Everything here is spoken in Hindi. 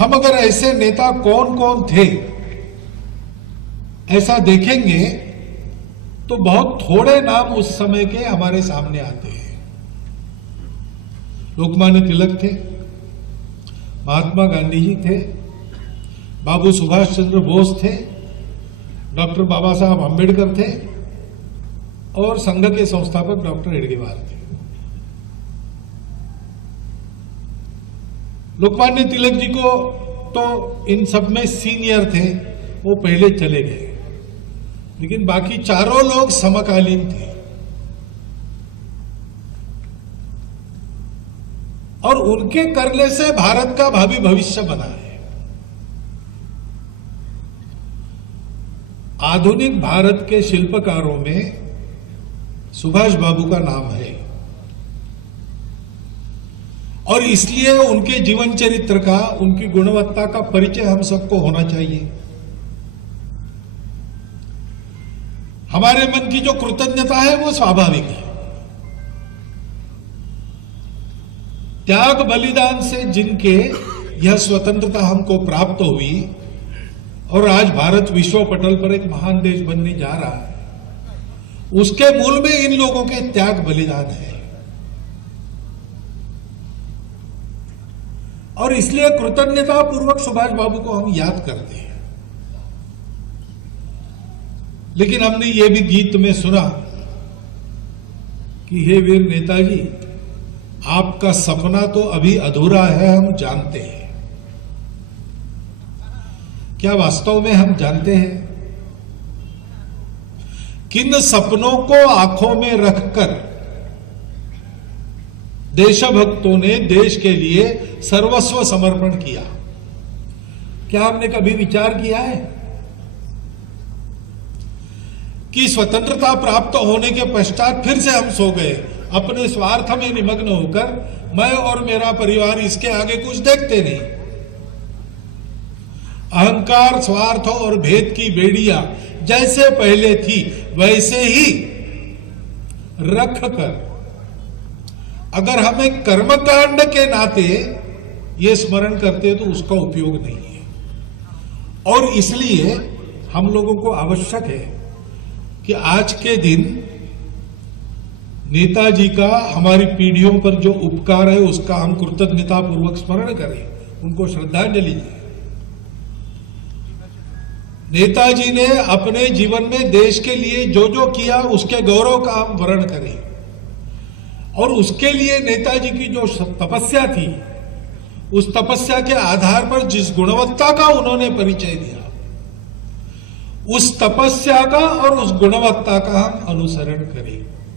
हम अगर ऐसे नेता कौन कौन थे ऐसा देखेंगे तो बहुत थोड़े नाम उस समय के हमारे सामने आते हैं। लोकमान्य तिलक थे, महात्मा गांधी जी थे, बाबू सुभाष चंद्र बोस थे, डॉक्टर बाबा साहब आंबेडकर थे और संघ के संस्थापक डॉक्टर हेडगेवार थे। लोकमान्य तिलक जी को तो इन सब में सीनियर थे, वो पहले चले गए, लेकिन बाकी चारों लोग समकालीन थे और उनके करने से भारत का भावी भविष्य बना है। आधुनिक भारत के शिल्पकारों में सुभाष बाबू का नाम है और इसलिए उनके जीवन चरित्र का, उनकी गुणवत्ता का परिचय हम सबको होना चाहिए। हमारे मन की जो कृतज्ञता है वो स्वाभाविक है। त्याग बलिदान से जिनके यह स्वतंत्रता हमको प्राप्त हुई और आज भारत विश्व पटल पर एक महान देश बनने जा रहा है, उसके मूल में इन लोगों के त्याग बलिदान है और इसलिए कृतज्ञता पूर्वक सुभाष बाबू को हम याद करते हैं। लेकिन हमने ये भी गीत में सुना कि हे वीर नेताजी, आपका सपना तो अभी अधूरा है, हम जानते हैं। क्या वास्तव में हम जानते हैं किन सपनों को आंखों में रखकर देशभक्तों ने देश के लिए सर्वस्व समर्पण किया? क्या हमने कभी विचार किया है कि स्वतंत्रता प्राप्त होने के पश्चात फिर से हम सो गए, अपने स्वार्थ में निमग्न होकर मैं और मेरा परिवार इसके आगे कुछ देखते नहीं। अहंकार, स्वार्थ और भेद की बेड़ियां जैसे पहले थी वैसे ही रखकर अगर हमें कर्मकांड के नाते ये स्मरण करते तो उसका उपयोग नहीं है। और इसलिए हम लोगों को आवश्यक है कि आज के दिन नेताजी का हमारी पीढ़ियों पर जो उपकार है उसका हम कृतज्ञता पूर्वक स्मरण करें, उनको श्रद्धांजलि दें। नेताजी ने अपने जीवन में देश के लिए जो जो किया उसके गौरव का हम वर्ण करें और उसके लिए नेताजी की जो तपस्या थी, उस तपस्या के आधार पर जिस गुणवत्ता का उन्होंने परिचय दिया, उस तपस्या का और उस गुणवत्ता का हम अनुसरण करें।